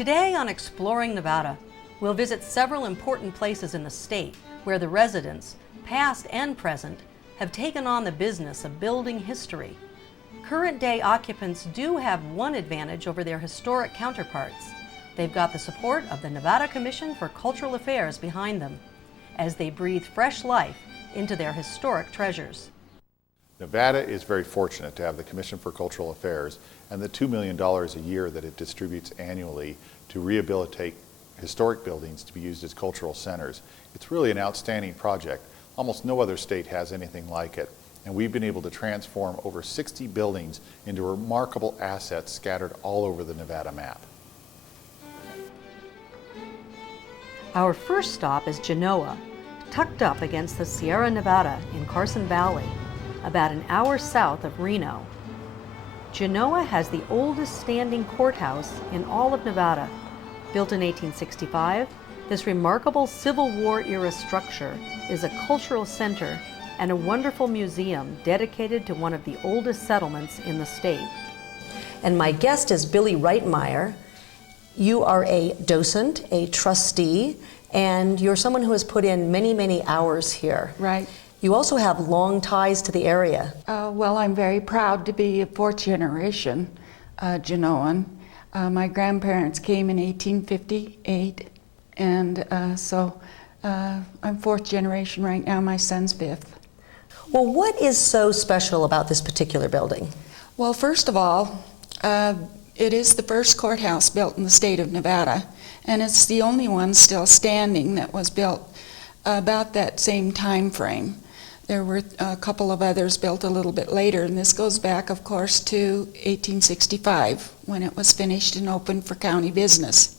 Today on Exploring Nevada, we'll visit several important places in the state where the residents, past and present, have taken on the business of building history. Current-day occupants do have one advantage over their historic counterparts. They've got the support of the Nevada Commission for Cultural Affairs behind them as they breathe fresh life into their historic treasures. Nevada is very fortunate to have the Commission for Cultural Affairs and the $2 million a year that it distributes annually to rehabilitate historic buildings to be used as cultural centers. It's really an outstanding project. Almost no other state has anything like it. And we've been able to transform over 60 buildings into remarkable assets scattered all over the Nevada map. Our first stop is Genioa, tucked up against the Sierra Nevada in Carson Valley, about an hour south of Reno. Genioa has the oldest standing courthouse in all of Nevada. Built in 1865, this remarkable Civil War era structure is a cultural center and a wonderful museum dedicated to one of the oldest settlements in the state. And my guest is Billy Reitmeyer. You are a docent, a trustee, and you're someone who has put in many, many hours here. Right. You also have long ties to the area. Well, I'm very proud to be a fourth generation Genoan. My grandparents came in 1858, and so I'm fourth generation right now. My son's fifth. Well, what is so special about this particular building? Well, first of all, it is the first courthouse built in the state of Nevada, and it's the only one still standing that was built about that same time frame. There were a couple of others built a little bit later, and this goes back, of course, to 1865, when it was finished and opened for county business.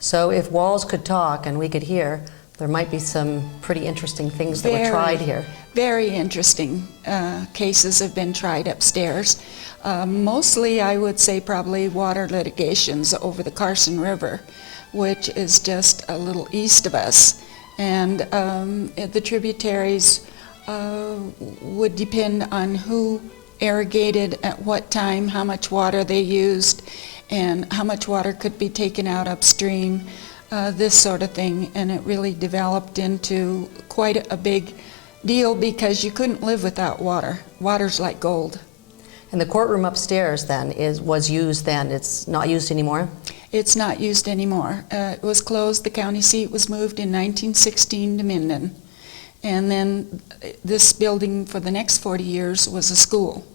So if walls could talk and we could hear, there might be some pretty interesting things that were tried here. Very interesting cases have been tried upstairs. Mostly, I would say, probably water litigations over the Carson River, which is just a little east of us. And the tributaries would depend on who irrigated at what time, how much water they used, and how much water could be taken out upstream, this sort of thing. And it really developed into quite a big deal because you couldn't live without water. Water's like gold. And the courtroom upstairs then was used then. It's not used anymore? It's not used anymore. It was closed. The county seat was moved in 1916 to Minden. And then this building for the next 40 years was a school.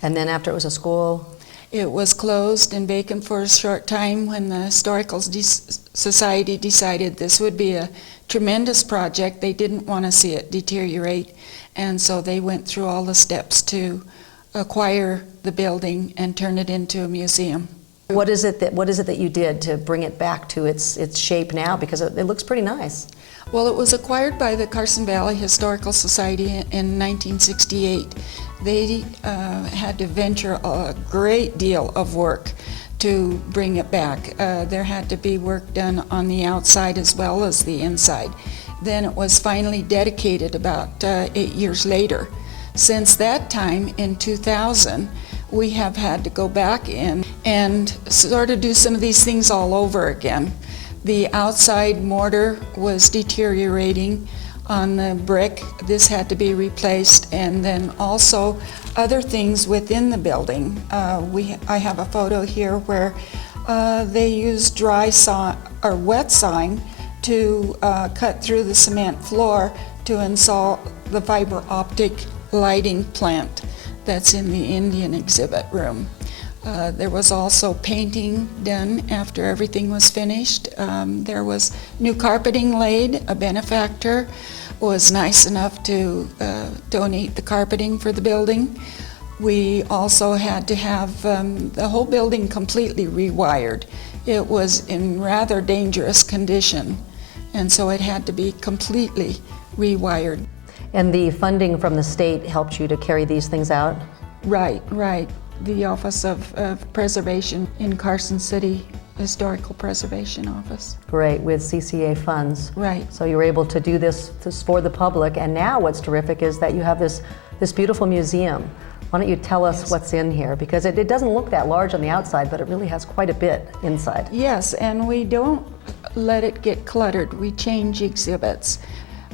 And then after it was a school? It was closed and vacant for a short time when the Historical Society decided this would be a tremendous project. They didn't want to see it deteriorate, and so they went through all the steps to acquire the building and turn it into a museum. What is it that you did to bring it back to its shape now? Because it looks pretty nice. Well, it was acquired by the Carson Valley Historical Society in 1968. They had to venture a great deal of work to bring it back. There had to be work done on the outside as well as the inside. Then it was finally dedicated about 8 years later. Since that time, in 2000, we have had to go back in and sort of do some of these things all over again. The outside mortar was deteriorating on the brick. This had to be replaced, and then also other things within the building. I have a photo here where they used wet sawing to cut through the cement floor to install the fiber optic lighting plant that's in the Indian exhibit room. There was also painting done after everything was finished. There was new carpeting laid. A benefactor was nice enough to donate the carpeting for the building. We also had to have the whole building completely rewired. It was in rather dangerous condition, and so it had to be completely rewired. And the funding from the state helped you to carry these things out? Right. The Office of Preservation in Carson City, Historical Preservation Office. Great, with CCA funds. Right. So you were able to do this for the public, and now what's terrific is that you have this beautiful museum Why don't you tell us what's in here? Because it doesn't look that large on the outside, but it really has quite a bit inside. Yes, and we don't let it get cluttered. We change exhibits.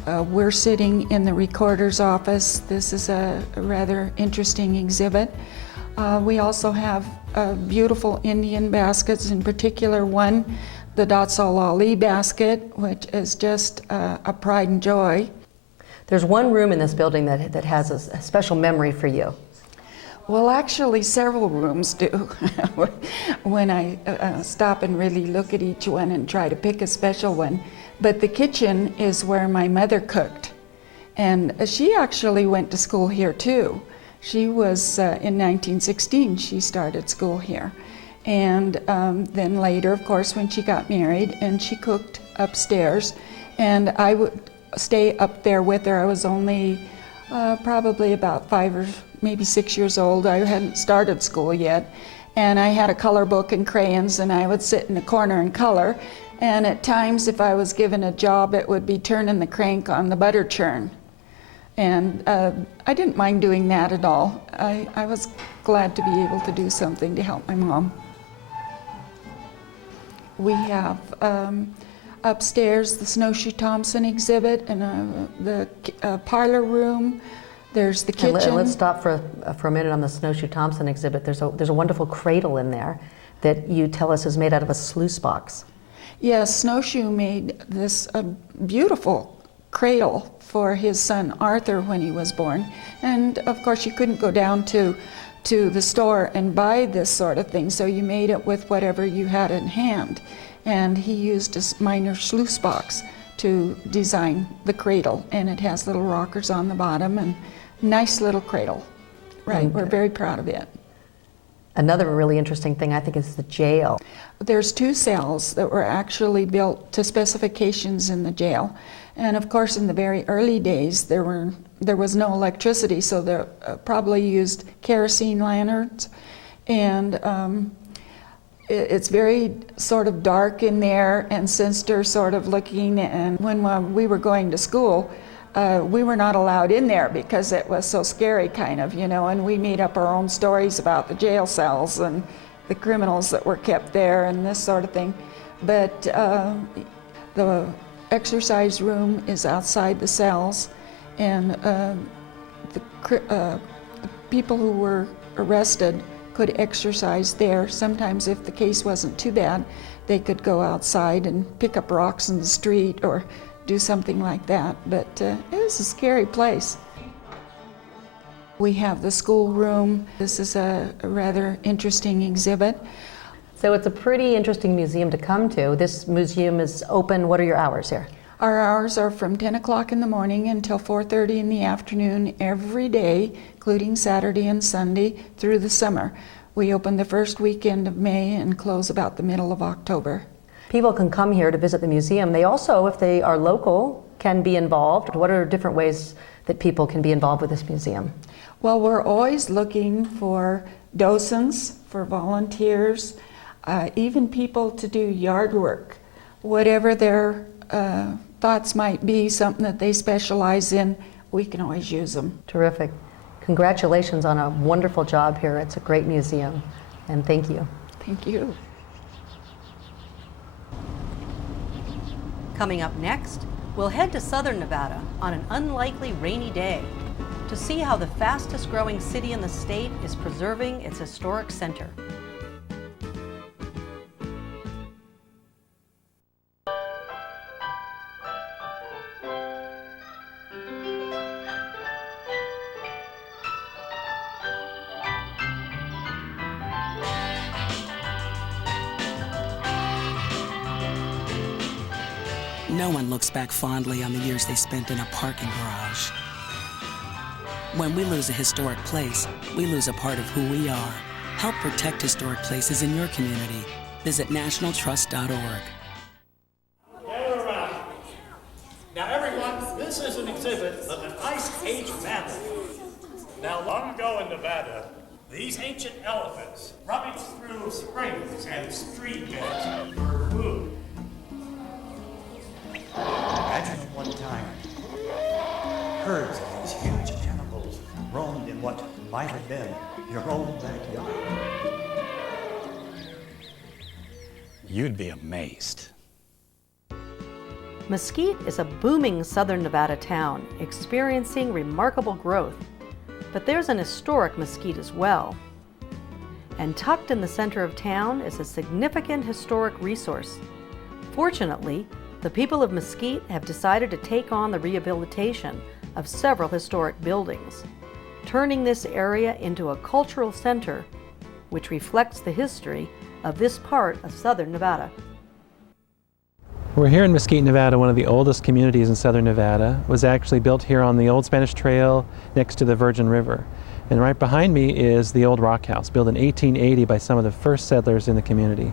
We're sitting in the recorder's office. This is a rather interesting exhibit. We also have beautiful Indian baskets, in particular one, the Datsal Ali basket, which is just a pride and joy. There's one room in this building that has a special memory for you. Well, actually, several rooms do. When I stop and really look at each one and try to pick a special one. But the kitchen is where my mother cooked. And she actually went to school here too. She was, in 1916, she started school here. And then later, of course, when she got married, and she cooked upstairs. And I would stay up there with her. I was only probably about 5 or maybe 6 years old. I hadn't started school yet. And I had a color book and crayons, and I would sit in the corner and color. And at times, if I was given a job, it would be turning the crank on the butter churn. And I didn't mind doing that at all. I was glad to be able to do something to help my mom. We have upstairs the Snowshoe Thompson exhibit, and the parlor room. There's the kitchen. And let's stop for a minute on the Snowshoe Thompson exhibit. There's a wonderful cradle in there that you tell us is made out of a sluice box. Yes, Snowshoe made this beautiful cradle for his son Arthur when he was born. And of course you couldn't go down to the store and buy this sort of thing, so you made it with whatever you had in hand. And he used a minor sluice box to design the cradle, and it has little rockers on the bottom, and nice little cradle. Right, we're very proud of it. Another really interesting thing, I think, is the jail. There's 2 cells that were actually built to specifications in the jail. And of course, in the very early days, there was no electricity, so they probably used kerosene lanterns. And it's very sort of dark in there and sinister sort of looking. And when we were going to school, we were not allowed in there because it was so scary, kind of, you know, and we made up our own stories about the jail cells and the criminals that were kept there and this sort of thing. But the exercise room is outside the cells, and the people who were arrested could exercise there. Sometimes if the case wasn't too bad, they could go outside and pick up rocks in the street or do something like that, but it was a scary place. We have the school room. This is a rather interesting exhibit. So it's a pretty interesting museum to come to. This museum is open. What are your hours here? Our hours are from 10 o'clock in the morning until 4:30 in the afternoon every day, including Saturday and Sunday through the summer. We open the first weekend of May and close about the middle of October. People can come here to visit the museum. They also, if they are local, can be involved. What are different ways that people can be involved with this museum? Well, we're always looking for docents, for volunteers, even people to do yard work. Whatever their thoughts might be, something that they specialize in, we can always use them. Terrific. Congratulations on a wonderful job here. It's a great museum, and thank you. Thank you. Coming up next, we'll head to southern Nevada on an unlikely rainy day to see how the fastest growing city in the state is preserving its historic center. No one looks back fondly on the years they spent in a parking garage. When we lose a historic place, we lose a part of who we are. Help protect historic places in your community. Visit nationaltrust.org. Gather around. Now everyone, this is an exhibit of an Ice Age mammoth. Now long ago in Nevada, these ancient elephants rummaged through springs and stream beds for food. Imagine at one time, herds of these huge animals roamed in what might have been your own backyard. You'd be amazed. Mesquite is a booming southern Nevada town experiencing remarkable growth, but there's an historic Mesquite as well. And tucked in the center of town is a significant historic resource. Fortunately, the people of Mesquite have decided to take on the rehabilitation of several historic buildings, turning this area into a cultural center which reflects the history of this part of southern Nevada. We're here in Mesquite, Nevada, one of the oldest communities in southern Nevada. It was actually built here on the Old Spanish Trail next to the Virgin River. And right behind me is the old rock house, built in 1880 by some of the first settlers in the community.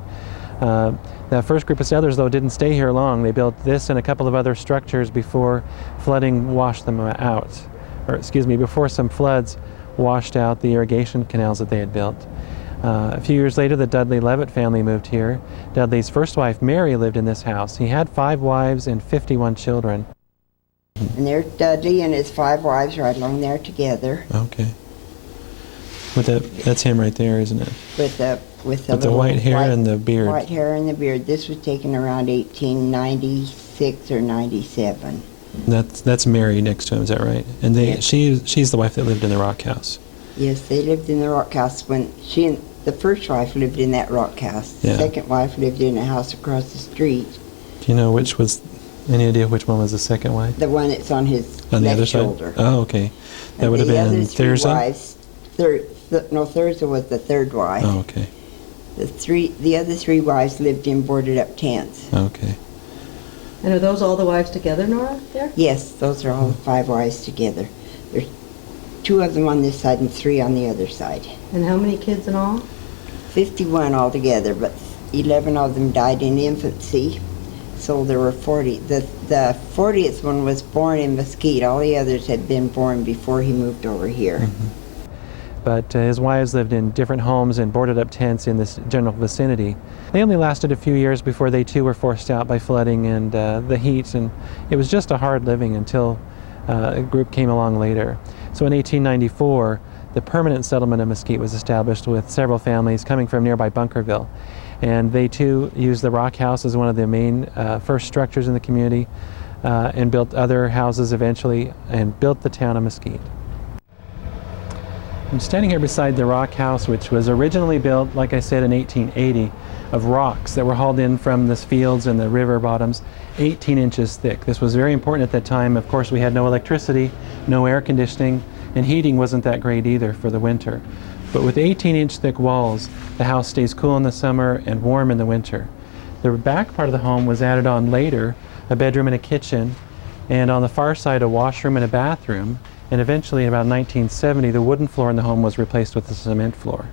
That first group of settlers, though, didn't stay here long. They built this and a couple of other structures before flooding washed them out. Or, excuse me, before some floods washed out the irrigation canals that they had built. A few years later, the Dudley Levitt family moved here. Dudley's first wife, Mary, lived in this house. He had 5 wives and 51 children. And there's Dudley and his 5 wives right along there together. Okay. That's him right there, isn't it? With the white hair and the beard. White hair and the beard. This was taken around 1896 or 97. That's Mary next to him, is that right? And Yes. she's the wife that lived in the rock house. Yes, they lived in the rock house when the first wife lived in that rock house. The Yeah. second wife lived in a house across the street. Do you know any idea which one was the second wife? The one that's on his On the left other shoulder. side? Oh, okay. That would have the been other 3 Thirza? wives, Thirza was the 3rd wife. Oh, okay. The other 3 wives lived in boarded up tents. Okay. And are those all the wives together, Nora, there? Yes, those are all the 5 wives together. There's 2 of them on this side and 3 on the other side. And how many kids in all? 51 altogether, but 11 of them died in infancy, so there were 40. The 40th one was born in Mesquite. All the others had been born before he moved over here. Mm-hmm. But his wives lived in different homes and boarded up tents in this general vicinity. They only lasted a few years before they too were forced out by flooding and the heat, and it was just a hard living until a group came along later. So in 1894, the permanent settlement of Mesquite was established with several families coming from nearby Bunkerville. And they too used the rock house as one of the main first structures in the community and built other houses eventually and built the town of Mesquite. I'm standing here beside the rock house, which was originally built, like I said, in 1880 of rocks that were hauled in from the fields and the river bottoms, 18 inches thick. This was very important at that time. Of course, we had no electricity, no air conditioning, and heating wasn't that great either for the winter. But with 18-inch thick walls, the house stays cool in the summer and warm in the winter. The back part of the home was added on later, a bedroom and a kitchen, and on the far side a washroom and a bathroom, and eventually in about 1970 the wooden floor in the home was replaced with a cement floor.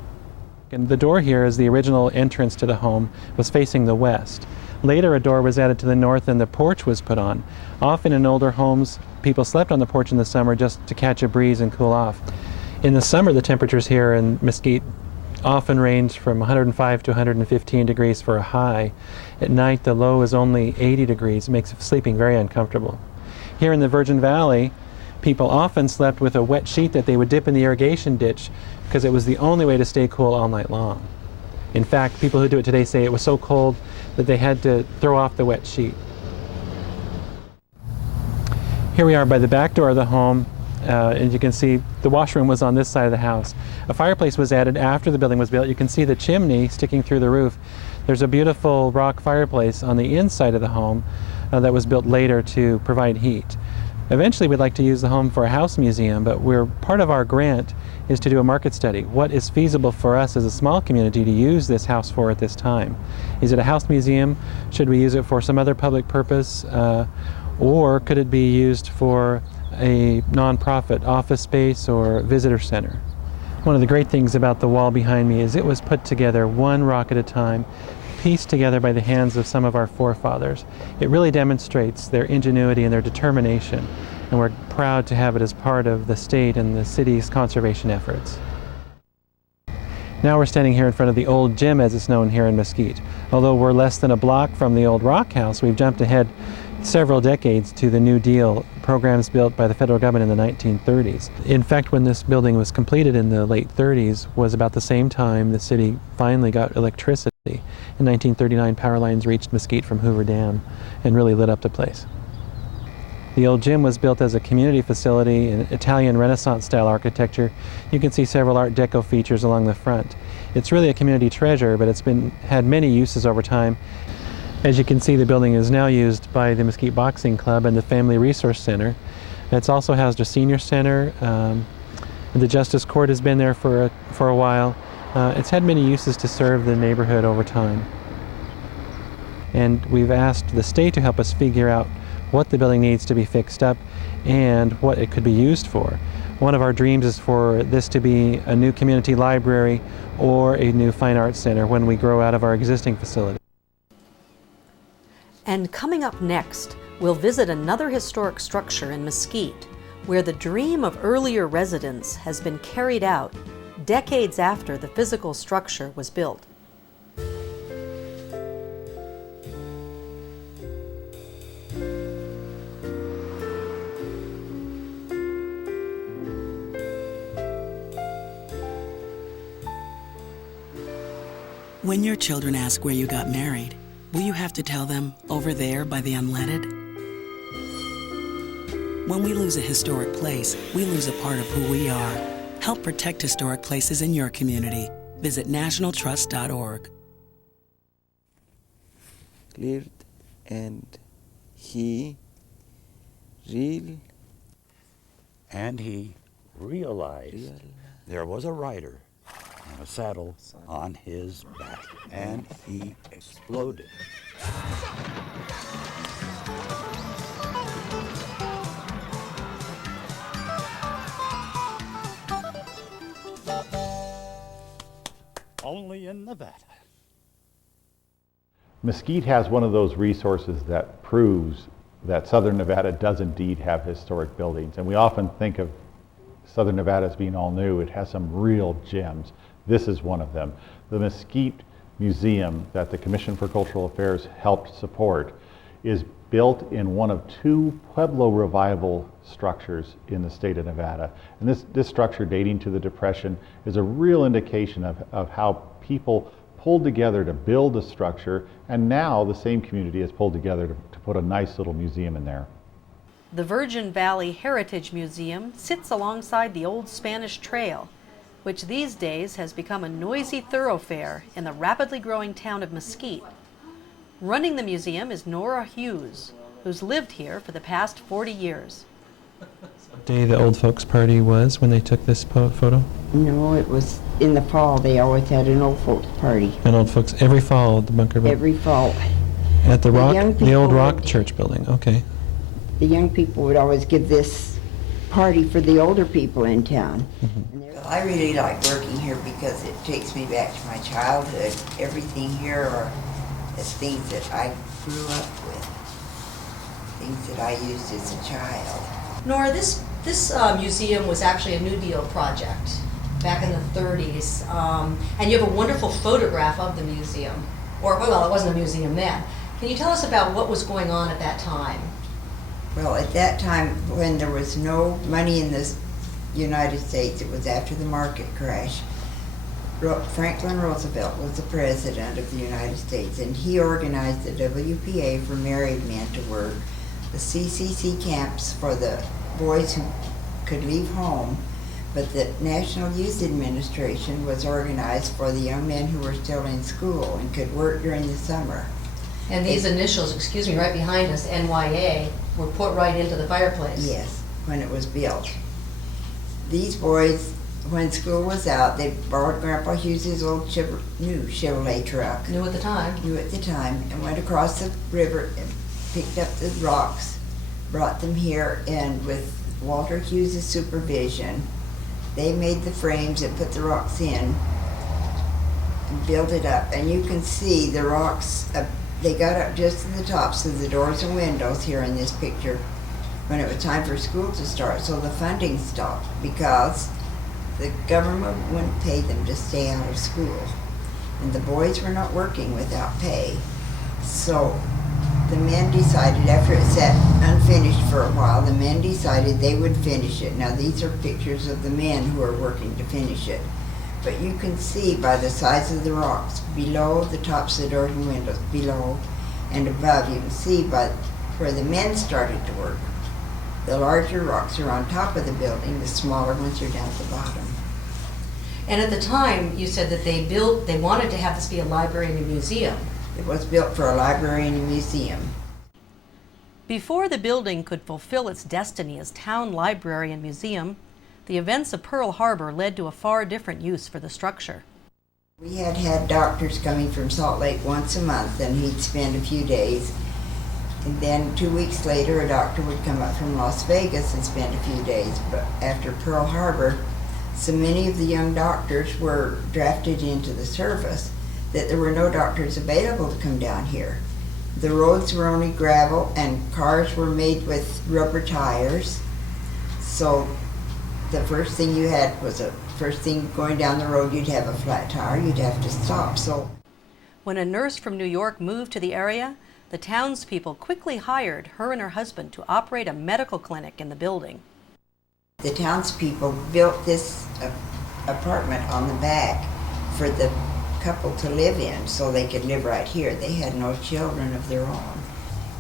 And the door here is the original entrance to the home, was facing the west. Later a door was added to the north and the porch was put on. Often in older homes, people slept on the porch in the summer just to catch a breeze and cool off. In the summer, the temperatures here in Mesquite often range from 105 to 115 degrees for a high. At night, the low is only 80 degrees. It makes sleeping very uncomfortable. Here in the Virgin Valley, people often slept with a wet sheet that they would dip in the irrigation ditch because it was the only way to stay cool all night long. In fact, people who do it today say it was so cold that they had to throw off the wet sheet. Here we are by the back door of the home, and you can see the washroom was on this side of the house. A fireplace was added after the building was built. You can see the chimney sticking through the roof. There's a beautiful rock fireplace on the inside of the home that was built later to provide heat. Eventually we'd like to use the home for a house museum, but part of our grant is to do a market study. What is feasible for us as a small community to use this house for at this time? Is it a house museum? Should we use it for some other public purpose? Or could it be used for a nonprofit office space or visitor center? One of the great things about the wall behind me is it was put together one rock at a time, pieced together by the hands of some of our forefathers. It really demonstrates their ingenuity and their determination, and we're proud to have it as part of the state and the city's conservation efforts. Now we're standing here in front of the old gym, as it's known here in Mesquite. Although we're less than a block from the old rock house, we've jumped ahead several decades to the New Deal programs built by the federal government in the 1930s. In fact, when this building was completed in the late 30s was about the same time the city finally got electricity. In 1939, power lines reached Mesquite from Hoover Dam and really lit up the place. The old gym was built as a community facility in Italian Renaissance style architecture. You can see several Art Deco features along the front. It's really a community treasure, but it's had many uses over time. As you can see, the building is now used by the Mesquite Boxing Club and the Family Resource Center. It's also housed a senior center. The Justice Court has been there for a while. It's had many uses to serve the neighborhood over time. And we've asked the state to help us figure out what the building needs to be fixed up and what it could be used for. One of our dreams is for this to be a new community library or a new fine arts center when we grow out of our existing facility. And coming up next, we'll visit another historic structure in Mesquite, where the dream of earlier residents has been carried out decades after the physical structure was built. When your children ask where you got married, will you have to tell them, over there by the unleaded? When we lose a historic place, we lose a part of who we are. Help protect historic places in your community. Visit nationaltrust.org. Lived and he realized there was a rider and a saddle on his back, and he exploded. Only in Nevada. Mesquite has one of those resources that proves that Southern Nevada does indeed have historic buildings. And we often think of Southern Nevada as being all new. It has some real gems. This is one of them. The Mesquite Museum that the Commission for Cultural Affairs helped support is built in one of two Pueblo revival structures in the state of Nevada. And this structure, dating to the Depression, is a real indication of how people pulled together to build a structure, and now the same community has pulled together to put a nice little museum in there. The Virgin Valley Heritage Museum sits alongside the old Spanish Trail, which these days has become a noisy thoroughfare in the rapidly growing town of Mesquite. Running the museum is Nora Hughes, who's lived here for the past 40 years. What day the old folks party was when they took this photo? No, it was in the fall. They always had an old folks party. An old folks, every fall at the bunker building? Every fall. At the old Rock Church building, okay. The young people would always give this party for the older people in town. I really like working here because it takes me back to my childhood. Everything here are things that I grew up with, things that I used as a child. Nora, this museum was actually a New Deal project back in the 30s, and you have a wonderful photograph of the museum. Or, well, it wasn't a museum then. Can you tell us about what was going on at that time? Well, at that time, when there was no money in the United States, it was after the market crash. Franklin Roosevelt was the president of the United States, and he organized the WPA for married men to work, the CCC camps for the boys who could leave home, but the National Youth Administration was organized for the young men who were still in school and could work during the summer. And these initials, excuse me, right behind us, NYA, were put right into the fireplace. Yes, when it was built. These boys, when school was out, they borrowed Grandpa Hughes's old new Chevrolet truck. New at the time. New at the time, and went across the river and picked up the rocks, brought them here, and with Walter Hughes's supervision, they made the frames and put the rocks in and built it up. And you can see the rocks, they got up just to the tops of the doors and windows here in this picture when it was time for school to start. So the funding stopped because the government wouldn't pay them to stay out of school. And the boys were not working without pay. So the men decided, after it sat unfinished for a while, the men decided they would finish it. Now these are pictures of the men who are working to finish it. But you can see by the size of the rocks below, the tops of the doors and windows below and above, you can see by where the men started to work. The larger rocks are on top of the building, the smaller ones are down at the bottom. And at the time, you said that they wanted to have this be a library and a museum. It was built for a library and a museum. Before the building could fulfill its destiny as town library and museum, the events of Pearl Harbor led to a far different use for the structure. We had doctors coming from Salt Lake once a month, and he'd spend a few days. And then 2 weeks later, a doctor would come up from Las Vegas and spend a few days. But after Pearl Harbor, so many of the young doctors were drafted into the service that there were no doctors available to come down here. The roads were only gravel and cars were made with rubber tires. So the first thing you had was first thing going down the road, you'd have a flat tire, you'd have to stop. So when a nurse from New York moved to the area, the townspeople quickly hired her and her husband to operate a medical clinic in the building. The townspeople built this apartment on the back for the couple to live in so they could live right here. They had no children of their own.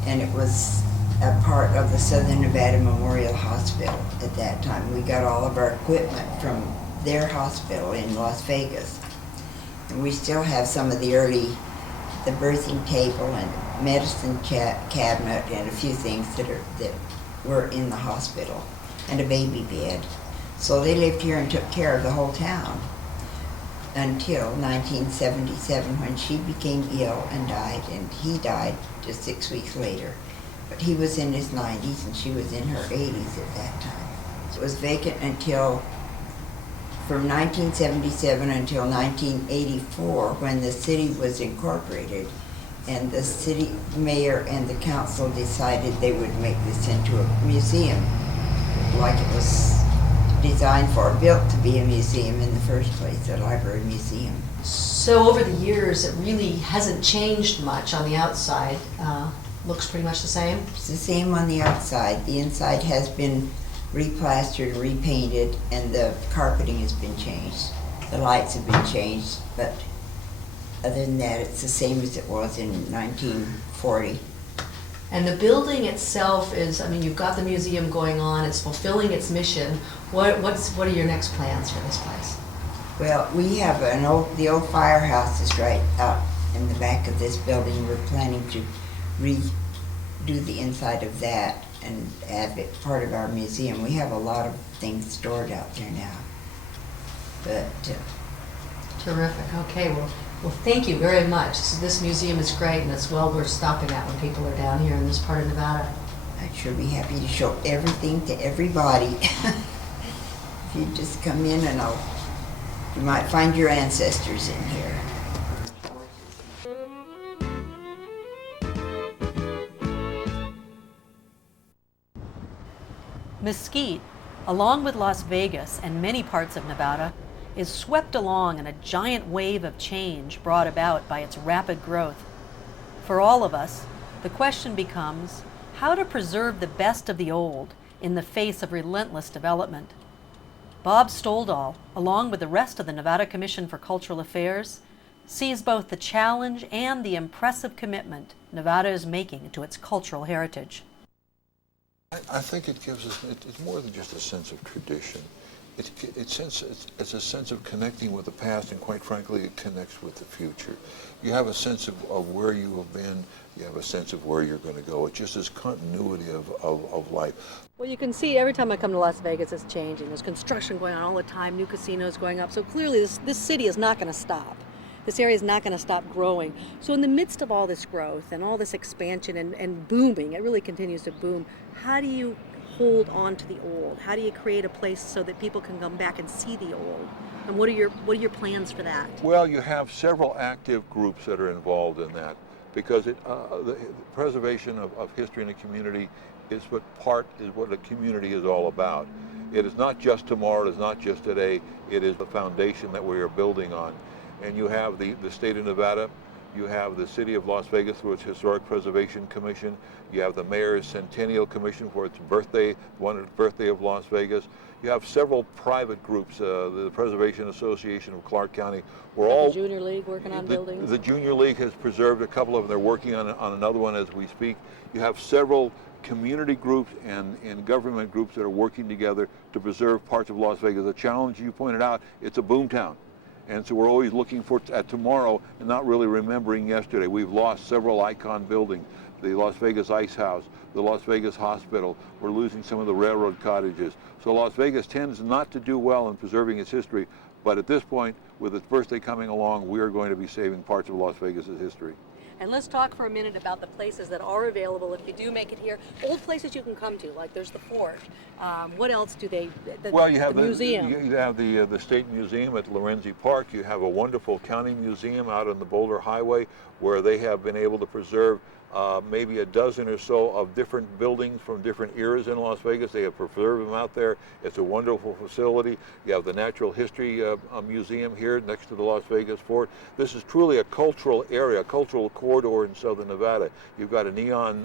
And it was a part of the Southern Nevada Memorial Hospital at that time. We got all of our equipment from their hospital in Las Vegas. And we still have some of the birthing table and medicine cabinet and a few things that were in the hospital, and a baby bed. So they lived here and took care of the whole town until 1977, when she became ill and died, and he died just 6 weeks later. But he was in his 90s and she was in her 80s at that time. So it was vacant from 1977 until 1984, when the city was incorporated, and the city mayor and the council decided they would make this into a museum, like it was designed for, built to be a museum in the first place, a library museum. So over the years, it really hasn't changed much on the outside. Looks pretty much the same? It's the same on the outside. The inside has been replastered, repainted, and the carpeting has been changed. The lights have been changed, but other than that, it's the same as it was in 1940. And the building itself is, I mean, you've got the museum going on, it's fulfilling its mission. What are your next plans for this place? Well, we have the old firehouse is right out in the back of this building. We're planning to redo the inside of that and have it part of our museum. We have a lot of things stored out there now. But terrific. Okay, well, thank you very much. This museum is great, and it's well worth stopping at when people are down here in this part of Nevada. I'd sure be happy to show everything to everybody. If you just come in, and you might find your ancestors in here. Mesquite, along with Las Vegas and many parts of Nevada, is swept along in a giant wave of change brought about by its rapid growth. For all of us, the question becomes how to preserve the best of the old in the face of relentless development. Bob Stoldahl, along with the rest of the Nevada Commission for Cultural Affairs, sees both the challenge and the impressive commitment Nevada is making to its cultural heritage. I think it gives us, it's more than just a sense of tradition. It's a sense of connecting with the past, and quite frankly, it connects with the future. You have a sense of where you have been, you have a sense of where you're going to go. It's just this continuity of life. Well, you can see every time I come to Las Vegas, it's changing. There's construction going on all the time, new casinos going up. So clearly this city is not going to stop. This area is not going to stop growing. So in the midst of all this growth and all this expansion and booming, it really continues to boom, how do you hold on to the old? How do you create a place so that people can come back and see the old? And what are your plans for that? Well, you have several active groups that are involved in that, because the preservation of history in a community is what a community is all about. It is not just tomorrow, it is not just today, it is the foundation that we are building on. And you have the state of Nevada You have the City of Las Vegas through its Historic Preservation Commission. You have the Mayor's Centennial Commission for its birthday, 100th birthday of Las Vegas. You have several private groups, the Preservation Association of Clark County. The Junior League working on buildings. The Junior League has preserved a couple of them. They're working on another one as we speak. You have several community groups and government groups that are working together to preserve parts of Las Vegas. The challenge you pointed out, it's a boom town. And so we're always looking at tomorrow and not really remembering yesterday. We've lost several icon buildings, the Las Vegas Ice House, the Las Vegas Hospital. We're losing some of the railroad cottages. So Las Vegas tends not to do well in preserving its history, but at this point, with its birthday coming along, we are going to be saving parts of Las Vegas's history. And let's talk for a minute about the places that are available if you do make it here. Old places you can come to, like there's the Fort. What else do they? Well, you have the museum. You have the State Museum at Lorenzi Park. You have a wonderful county museum out on the Boulder Highway where they have been able to preserve maybe a dozen or so of different buildings from different eras in Las Vegas. They have preserved them out there. It's a wonderful facility. You have the Natural History Museum here next to the Las Vegas Fort. This is truly a cultural area, a cultural corridor in southern Nevada. You've got a neon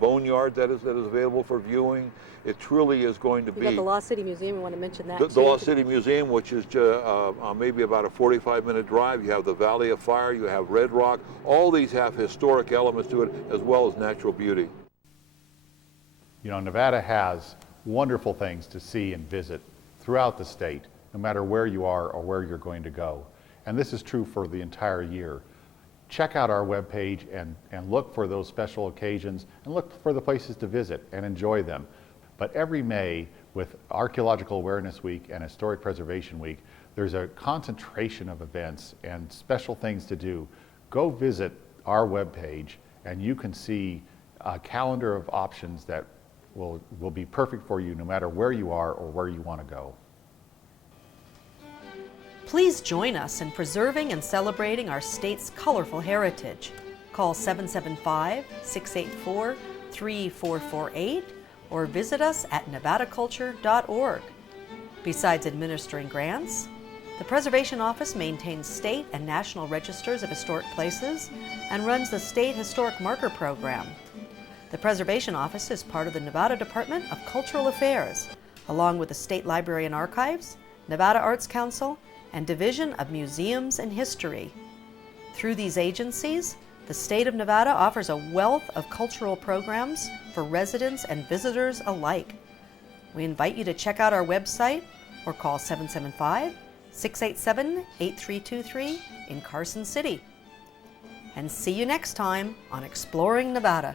boneyard that is available for viewing. It truly is going to be... You've got the Lost City Museum, we want to mention that The Lost City Museum, which is maybe about a 45-minute drive. You have the Valley of Fire, you have Red Rock. All these have historic elements to it, as well as natural beauty. You know, Nevada has wonderful things to see and visit throughout the state, no matter where you are or where you're going to go. And this is true for the entire year. Check out our webpage and look for those special occasions and look for the places to visit and enjoy them. But every May, with Archaeological Awareness Week and Historic Preservation Week, there's a concentration of events and special things to do. Go visit our webpage and you can see a calendar of options that will be perfect for you no matter where you are or where you want to go. Please join us in preserving and celebrating our state's colorful heritage. Call 775-684-3448 or visit us at nevadaculture.org. Besides administering grants, the Preservation Office maintains state and national registers of historic places and runs the State Historic Marker Program. The Preservation Office is part of the Nevada Department of Cultural Affairs, along with the State Library and Archives, Nevada Arts Council, and Division of Museums and History. Through these agencies, the state of Nevada offers a wealth of cultural programs for residents and visitors alike. We invite you to check out our website or call 775-687-8323 in Carson City. And see you next time on Exploring Nevada.